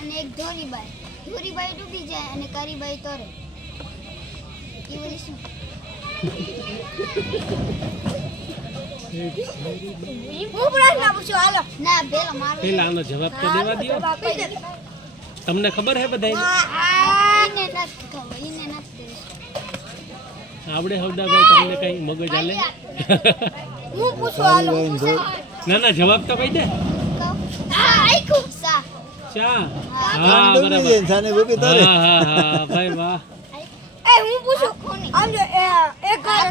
અને એક ધોરીબાઈ. ધોરીબાઈ ડૂબી જાય અને કારીબાઈ તરે. એ બોલી શું? હું પ્રશ્ન પૂછું હાલો. ના પેલો મારો. પેલા આનો જવાબ તો દેવા દો. તમને ખબર હે બધાય? એને નથી ખબર. એને નથી. આવડે હવદાભાઈ તમને કઈ મગજ હાલે? હું પૂછું હાલો. ના ના જવાબ તો કહી દે. ચા. હા બરાબર. હા ભાઈ વાહ. હું પૂછું આમ જો એક ઘર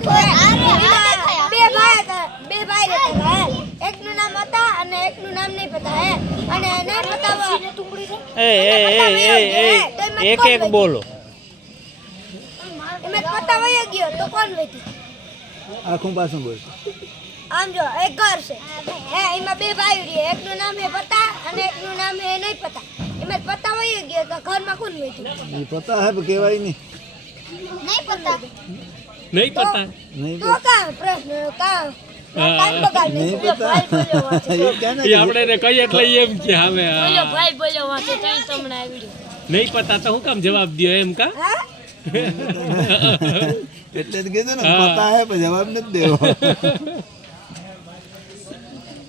બે ભાઈ રહેતા હે. એકનું નામ હતા અને એકનું નામ નહીં પતા હે અને નહીં પતા એક એક બોલો. એમાં પતા વયો ગયો તો કોણ વેતી? આખું પાછું બોલ. આમ જો એક ઘર છે હે એમાં બે ભાઈ રહે. એકનું નામ હે પતા અને એકનું નામ હે નહીં પતા. એમાં પતા વયો ગયો તો ઘરમાં કોણ વેતી? એ પતા હે પણ કહેવાય નહીં. નહીં પતા. નહીં પતા. નહીં તો કા પ્રશ્ન કા ટાઈમ બગાડ નહીં પતા. એ ક્યાં એ આપણે એને કહીએ એટલે એમ કે હવે બોલો ભાઈ બોલો વાંચે કઈ તમને આવડ્યું નહીં પતા તો હું કામ જવાબ દયો એમ કા? હા એટલે જ કીધું ને પતા હે પણ જવાબ નથી દેવો.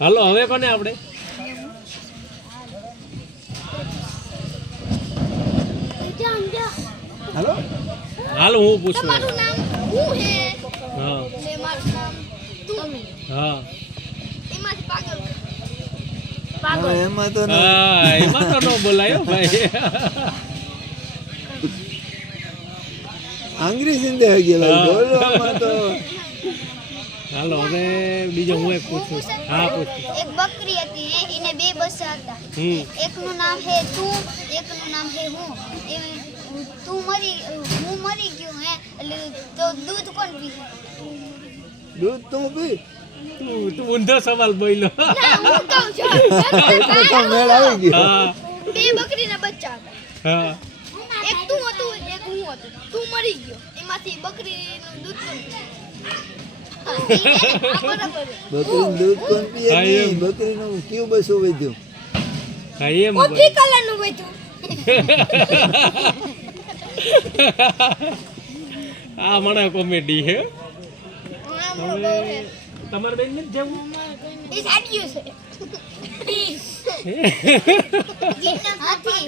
હાલો હવે કોને આપણે? હાલો હાલો હું પૂછું. તમારું નામ હું હે હા ને મારું નામ તું. હા એમાંથી પાગલ હવે એમાં તો ના. હા એમાં તો ન બોલાયો ભાઈ. આંગળી સિંધે હઈ ગયેલા બોલવામાં તો. હાલો હવે બીજો હું એક પૂછું. હા પૂછું. એક બકરી હતી એને બે બચ્ચા હતા. એકનું નામ હે તું એકનું નામ હે હું. હું મરી ગયો હે એટલે તો દૂધ કોણ પીશે? દૂધ તું પી. તું ઊંધો સવાલ બોલ્યો. ના હું કહું છું એટલે તો મેળ આવી ગયો. હા બે બકરીના બચ્ચા હતા. હા એક તું હતું એક હું હતું. તું મરી ગયો એમાંથી બકરીનું દૂધ કોણ પીશે? બરાબર. બકરીનું દૂધ કોણ પીએ હા, નહીં. એમ. બકરીનું કયું બસું વધ્યું. હા એમ કોફી કલરનું વધ્યું. આ મને કોમેડી હે. હા બહુ હે. તમારે બેન ને જવું? એ સાડિયું છે. હાથી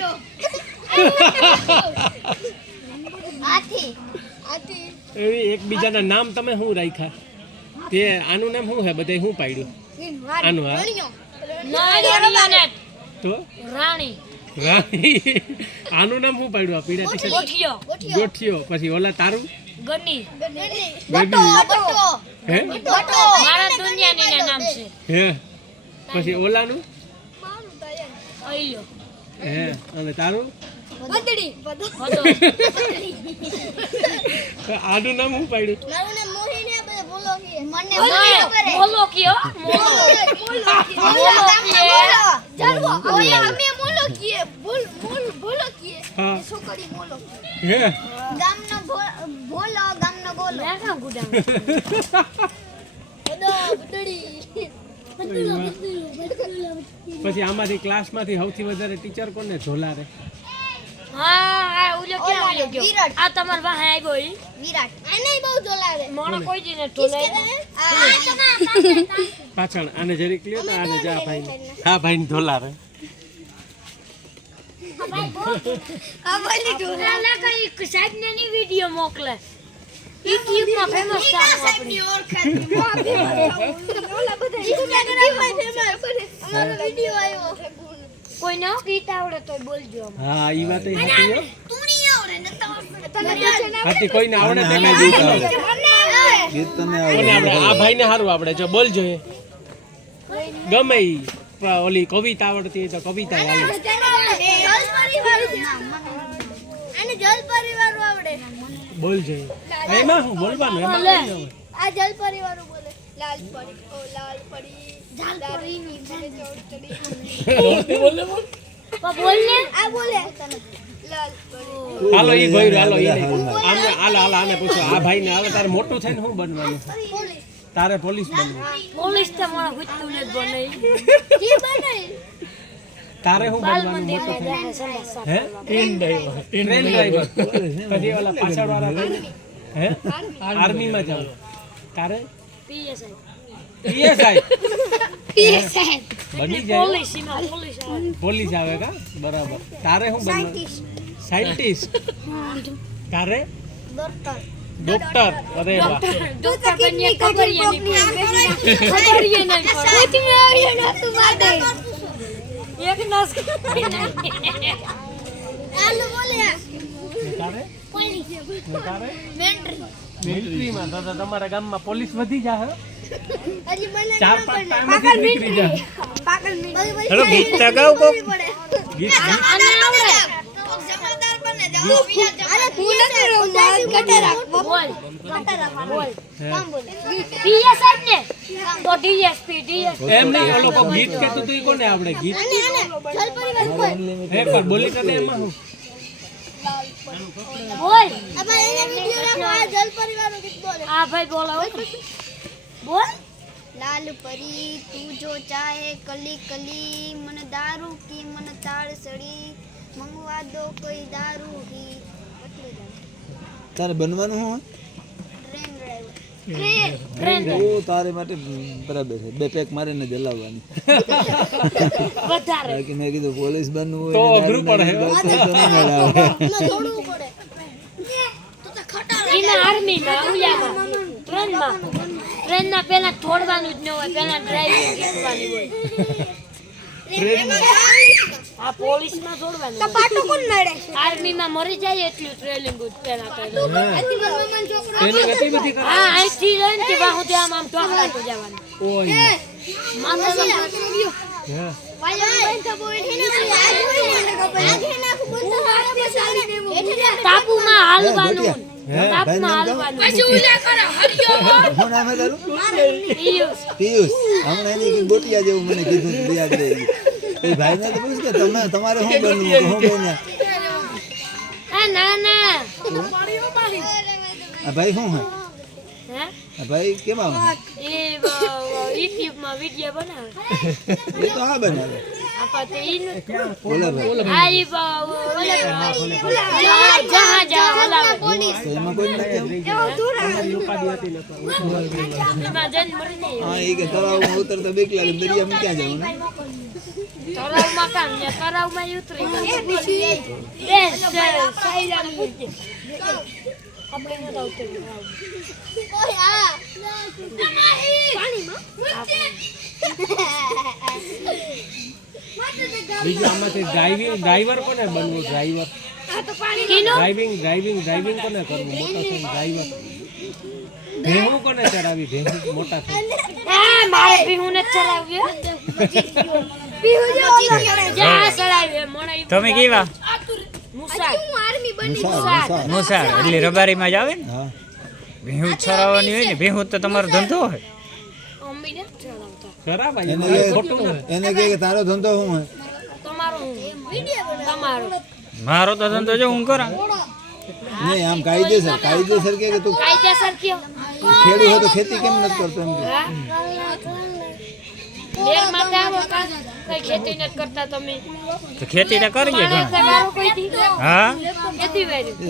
હાથી હાથી એવી એકબીજાના નામ તમે શું રાખ્યા? તે આનું નામ શું હે? બધાય શું પાડ્યું? આનું હા તો રાણી રાણી. આનું નામ શું પાડ્યું? આ પીળા ટી શર્ટ ગોઠિયો ગોઠિયો. પછી ઓલા તારું ગની બટો બટો હે બટો મારા દુનિયાની નામ છે હે પછી ઓલાનું અઈયો હે અને તારું બદડી હતો આનું નામ શું પાડ્યું? મારું નામ મોહિન હે બધા બોલો કે મને બોલો કયો બોલો જલવો ઓય અમે બોલો કીએ બોલ બોલ બોલો કીએ હા છોકરી બોલો હે ગામનો બોલો ગામનો બોલો મેં ગુડા બદડી પછી આમાંથી ક્લાસમાંથી સૌથી વધારે ટીચર કોને ઝોલારે? હા આ ઉલ્યો ક્યાં ઓલા, ઉલ્યો ગયો વિરાટ. આ તમાર વાહે આવ્યો ઈ વિરાટ આને બહુ જોલાવે મોણો કોઈ દી ને ટોલે પાછળ આને જરીક લ્યો તો આને જા ભાઈ હા ભાઈ ઝોલારે. આ બોલી ના કઈ સાહેબ ને ની વિડિયો મોકલે YouTube માં ફેમસ થાવ આપણી ઓલા બધા ઇન્સ્ટાગ્રામ માં ફેમસ અમારો વિડિયો આવ્યો કોઈ ન ગીત આવડે તો બોલજો હા ઈ વાત એ સાચી હો. તું નહીં આવડે ને તને હાથી કોઈને આવડે તો એને ગીત આવડે. ગીત તને કોને આવડે. આવડે? આ ભાઈને સારું આવડે. જો બોલ જોઈએ ગમે ઈ. ઓલી કવિતા આવડતી હોય તો કવિતા આવડે. આને જલ પરિવાર આવડે બોલ જોઈએ. એમાં શું બોલવાનું? એમાં કંઈ ન હોય. આ જલ પરિવાર બોલે લાલ પડી ઓ લાલ પડી જાલ પડી ની બોલે બોલ. બોલ ને આ બોલે લાલ પડી હાલો ઈ ભાઈ હાલો ઈ નહીં. આને હાલો હાલો આને પૂછો. આ ભાઈને હાલો તારે મોટું થઈને શું બનવાનું? પોલીસ તારે પોલીસ બનવું. પોલીસ તો મને હુતું ને બનાવી કી બનાઈ તારે શું બાલ બનવાનું મંદિર મોટો માં થઈને? જાય સંડાસ સાફ હે કરવા. ટ્રેન ડ્રાઈવર પછી ઓલા પાછળવાળા થઈને? હે આર્મીમાં જાવ તારે PSI. પીએસઆઈ પીએસઆઈ બની જાય પોલીસ એમાં પોલીસ આવે. પોલીસ આવે કા બરાબર તારે શું બનવાનું સાયન્ટિસ્ટ તારે ડોક્ટર અરે વાહ ડોક્ટર બનીએ ખબરીએ નહીં ખબરીએ નહીં પડે. એક નસ તારે તારે મિલિટરીમાં તો તમારા ગામમાં પોલીસ વધી જાય 4-5 ટાઈમથી નીકળી જાય હેલો ગીત તો ગાઓ કો ગીત આને આવડે. બોલ બોલ PSI ને તો DSP એમ નહીં ઓલો કો ગીત કેતું તું ઈ કોને આવડે ગીત હે પણ બોલી કદે એમાં હું બોલ આ ભાઈ બોલાવો બોલ. લાલ પરી તું જો ચાહે કલી કલી મન દારૂ કી મન તાળ સડી મંગવા દો કોઈ દારૂ હી એટલું જ તારે બનવાનું શું હોય? ટ્રેન ડ્રાઈવર ટ્રેન ઓ તારે માટે બરાબર છે 2 પેક મારીને જલાવવાની વધારે બાકી મેં કીધું પોલીસ બનવું હોય તો ને અઘરું પડે, હે? તો ન મેળ આવે. દોડવું પડે એના આર્મીમાં ઉયામાં ટ્રેનમાં પેલા થોડવાનું જ ન હોય પેલા ડ્રાઇવિંગ શીખવાની હોય. આ પોલીસમાં થોડવાનું હોય. આર્મીમાં મરી જાય એટલું ટ્રેનિંગ પેલા કર્યું. ટ્રેનિંગ એટલી બધી કરે હા અહીંથી લઈને તે બાહુ ત્યાં આમ ઢોકળાતું જવાનું. ઓય માથામાં હે તાપુમાં હાલવાનું હે, તાપમાં ભાઈ હાલવાનું. શું નામ હે તારું? પિયુષ. પિયુષ. હમણાં એની કંઈક બોટિયા જેવું મને કીધું તું યાદ રહી ગયું. એ ભાઈને તો પૂછ કે તમારે શું બનવું તો શું બન્યા? આ ના ના આ ભાઈ શું હે? હે આ ભાઈ કેમાં હે? એ યુટ્યુબમાં વિડિયો બનાવે. એ તો આ બનાવે. આપા તે ઈનું ઓલા ભાઈ આ ઈ જહાજ હલાવે. તો એમાં કોઈ નથી આમ? ઉપાડી હતી ને એમાં જઈને મરી નહીં. હા એ કે તળાવમાં ઉતરતા બીક લાગે દરિયામાં ક્યાં જવું ને? તળાવમાં કામ ને તળાવમાં ઉતરી સાઈડામાં પૂછજે. આપણે નતા ઉતરી. બીજું આમાંથી ડ્રાઈવર કોને બનવું ડ્રાઈવર કીનો ડ્રાઇવિંગ કોને કરવું મોટા થઈને ડ્રાઈવર ભેહું કોને ચડાવી ભેહું મોટા થઈને એ મારે ભીહું ને ચલાવ્યો. જા ચલાવ્યો મને. તમે કેવા મુસાદ મુસાર. મુસાર એટલે રબારીમાં જ આવે ને હા ભેહું છરાવવાની હોય ને ભેહું તો તમારો ધંધો હોય અમ્મી ને ચલાવતા. ખરાબ એને ખોટું ને એને કહે કે તારો ધંધો શું હે? તમારું તમારું મારો તો ધંધો જો હું કરા નહીં આમ કાયદેસર કે તું કાયદેસર કયો. ખેડૂત હોય તો ખેતી કેમ નથી કરતો એમ કે. બેર માં આવો કા કઈ ખેતી નથી કરતા તમે. તો ખેતી તો કરીએ પાણી ઘણા સગારો કોઈ દી હા ખેતી વાળી